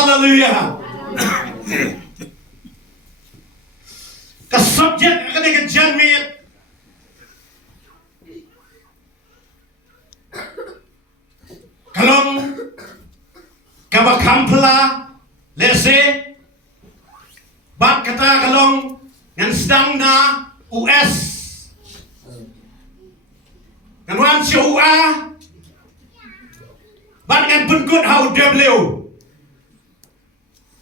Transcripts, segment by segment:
Haleluya. Kesubjek ketika janmit kalong kabakampla lese bat kata kalong yang sedang na US kan si UA bat dengan penkut hau W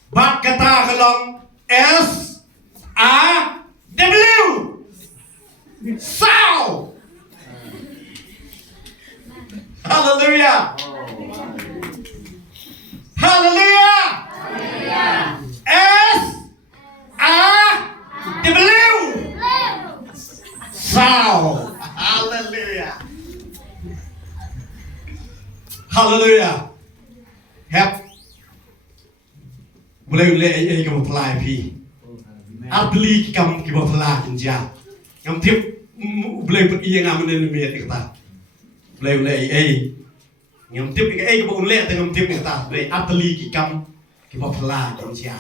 bat kata kalong S A W sao. Hallelujah. Hallelujah. S A W sao. Hallelujah. Hallelujah. Hep boleh ai kamu pelai pi. Abli kamu pelai kinja. Kamu tip boleh pergi yang aman ini biar kita. Boleh ai. Kamu tip ai kamu boleh tapi kamu tip kita. Boleh abli kamu pelai kinja.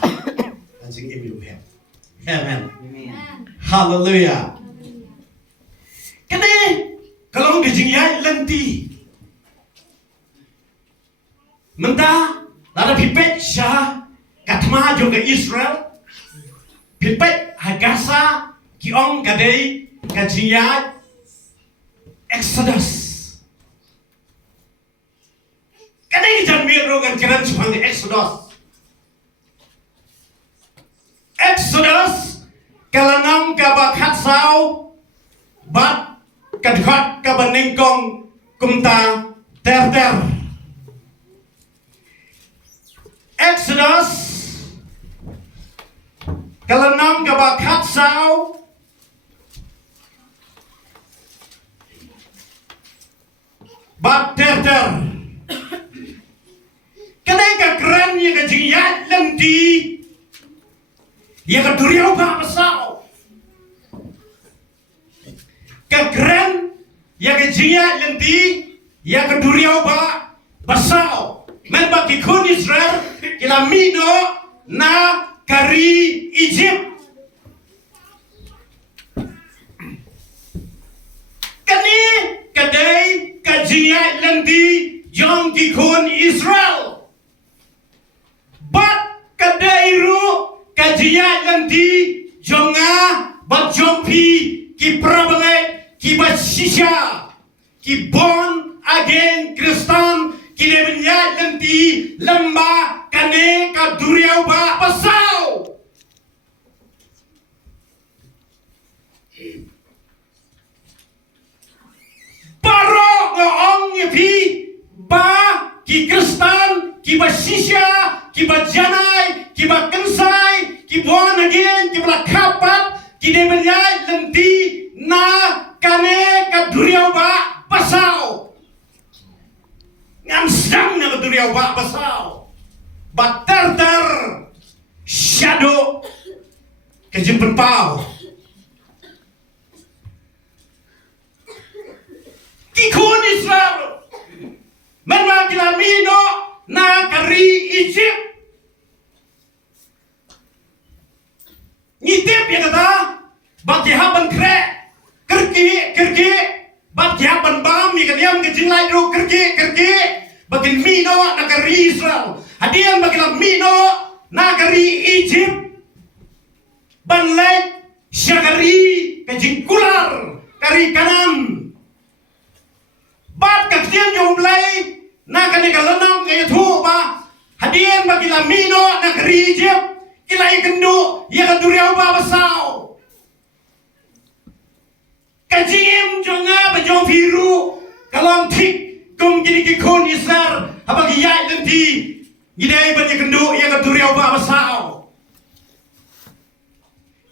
Dan sing emi lu hep. Amen. Hallelujah. Kene kalau ngejingyai lenti. Menta lada pipet Syah katma juga Israel pipet Hagasa kiong kadei kajiat Exodus kadei janmir rogan kiran sepanjang Exodus kalanam kabakat sau bat kadhat kabaningkong kumta ter Exodus kalanam kabakat sau bat ter kadai kekeren ya kejingyat lenti ya keduriau ba besau kekeren ya kejingyat lenti ya keduriau ba besau men bagi kun Israel kila mino na kari Egypt kani kadai kajiat lenti yang kikun Israel bat kadai ru kajiat lenti jonga bat jompi ki prabangai ki basisha ki born again Kristen kini menyat lenti lembah kane ka duriau ba pasau paro ngoong nyepi ba ki Kristen ki basisha ki bajanai ki bakensai ki born again ki belakapat kini menyat lenti na kane ka duriau ba pasau ngam sedang na duriau ba pasau bater shadow kejimpen pau kikun Israel menwakila mino na kari Egypt ngitip ya kata bagi haban kre kerki bagi haban bam ya kalian kejinglai ro kerki bagi mino na kari Israel hadian bagi mino na kari Egypt banlek syakari kejingkular kari kanan bat kaktian jomblai na kane kalanang kaya thuba hadian bagi mino na kari Egypt kilai kendu ya kaduriau ba basau kajim jonga bajong biru kalong tik kum gini kikun Israel habagi yai lenti gidai bani kendu ya kaduriau ba basau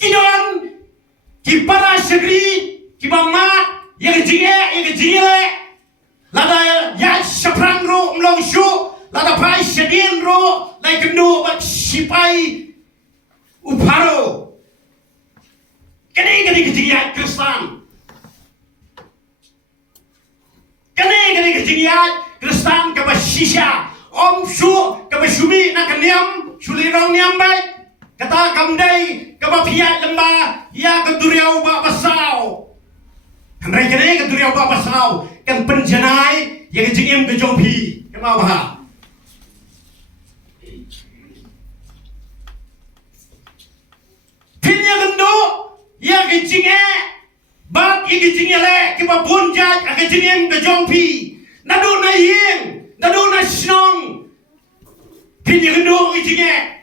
kidon kipara syagri kibamat ya kejinge lada ya syafran ro mlong syu lada pai syadin ro lai kendu bat sipai uparo kene kejinge Kristen kene kejinge Kristen kabashisha om syu kabashumi na kene niam sulirong niam baik kata kamdai kabapiat lembah ya keduriau ba pasau Henry kene keduriau ba pasau kan penjanai ya kejingim kejompi kemau bah Pinya kendo ya kejinge bat ya kejinge le kebabunjat ya kejingim kejompi nadu na ying nadu na snong Pinya kendo kejinge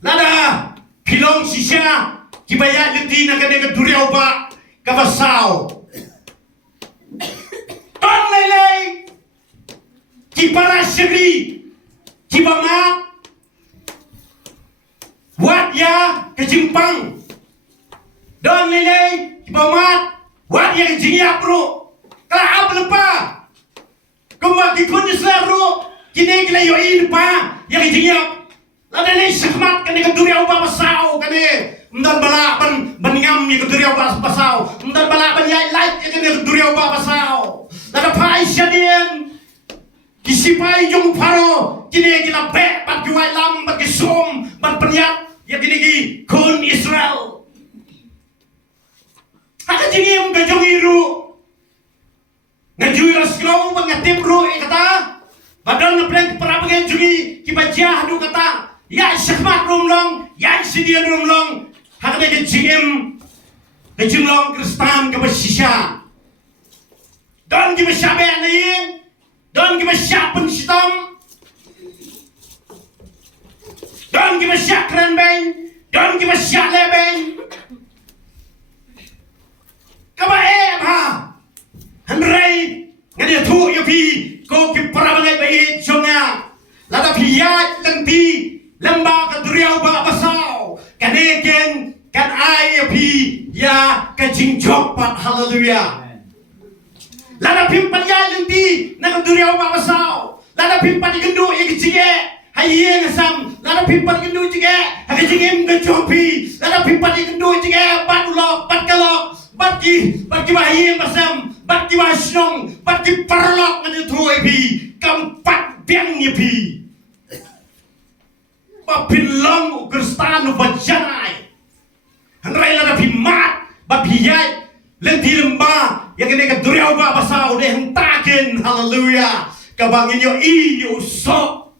Lada pilong sisya kibaya leti na kene keduriau ba kavasau ton lele kipara syri kibamat wat ya kejimpang don lele kibamat wat ya kejingiap bro kaab lepa kumba kikun islaru kini kila yoin pa ya kejingiap Lada ni syahmat kani keduriau ba pasau kani mdan bala ban ngam ni keduriau ba pasau mdan bala ban yai light kani keduriau ba pasau lada pai syadien kisipai jong paro kini gila pe bat juai lam bat kisom ban penyat ya kini ki kun Israel haka jingim ka jong iru ngajui raslo ba ngatim ru kata badan ngeplen perabangan jungi kibajah du kata Ya syahmat rumlong, ya sidian rumlong, haknya kejingim, kejimlong kristan kebasisya. Don kebasya bening, don kebasya pensitam, don kebasya keren beng, don kebasya lebeng. Kabae ha, Henry, ngadia tu yopi, ko kiparabangai bayi jonga, lada piyat lenti. Lembah keduriau ba pasau kaneken kan ai pi ya kejingjok pat haleluya lada pimpan ya lenti na keduriau ba pasau lada pimpan gendu ya kejige haye ngasam lada pimpan gendu jige hakejingim kejopi lada pimpan gendu jige bat ulok bat kalok bat ki bahiye masam bat ki wasnong bat ki perlok ngene tuai pi kampat biang ni pi Pilong kristan bajanai Henry lada pimat bapiyai lenti lembah yang kene keduriau ba pasau de hentaken haleluya kabangin yo i yo so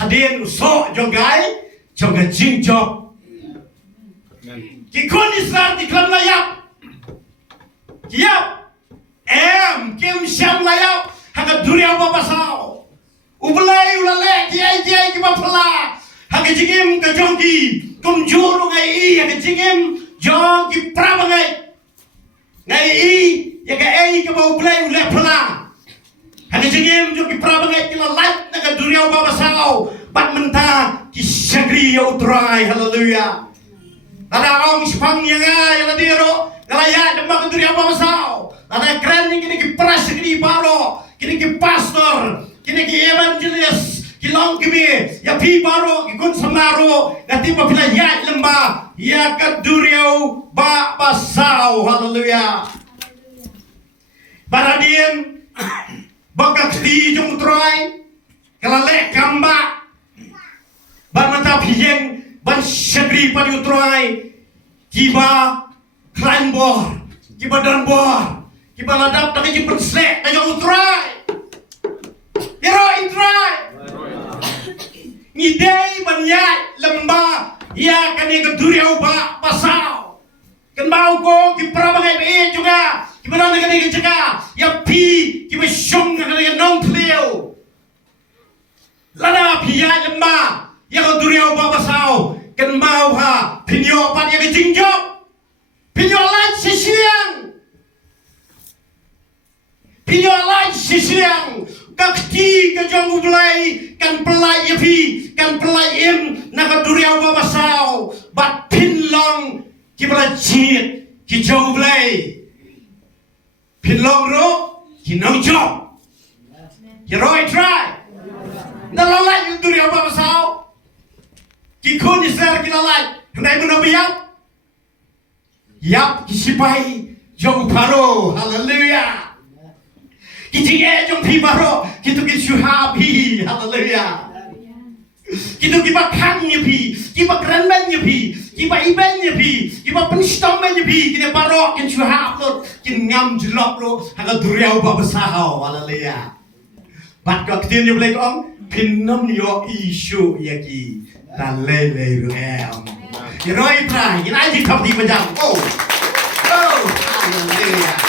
haden so jogai joga jingjok kikon Israel di klan layap kiap kim syam layap haka duriau ba pasau ublai ulale kiai kibapla Hakejingim kejongki kumjuru ngai i hakejingim jongki praba ngai i ya ka ei ka bau play ule pala hakejingim jongki praba ngai kila light na ka duriau baba sao bat menta ki sagri ya utrai haleluya ada ong spang ya nga diro kalaya demba ka duriau baba sao ada keren kini ki prasagri baro kini ki pastor kini ki evangelist Kilong kimi ya pi baro ikun samaro ngati papila ya lembah ya keduriau ba pasau haleluya baradien bakak di jong troy kalale kamba ban mata piyeng ban syagri pan utroy kiba klein bor kiba dan bor kiba ladap tak ki pensle kayo utroy hero utroy ngidei banyai lembah ya kani keduriau ba pasau kan mau ko ki prabangai be juga ki mana kani ki jaga ya pi ki be syong kani nong pleo lada pi ya lembah ya keduriau ba pasau kan mau ha pinyo pat ya ki jingjok pinyo lai sisiang pinyo lai sisiang kakti kejong ulai kan pelai yapi kan pelai im nak duriau ba pasau bat pinlong ki belajit ki jong ulai pinlong ro ki nong job ki roi try nalalai duriau ba pasau ki kun Israel ki lalai ndai mun biap yap ki sipai jong paro haleluya Kijinge jong pi baro kitu ki syuhabi haleluya Kita kiba kangnya pi, kiba keren banyak pi, kiba ibannya pi, kiba penstom banyak pi, kita barok kan syuhab lo, kin ngam jelok lo, haga duriau babasahau, haleluya. Bat kau ketin boleh kau, pinam yo isu yaki, dan lele ruem. Yeroi prai, ini aja kau di majang, oh, haleluya.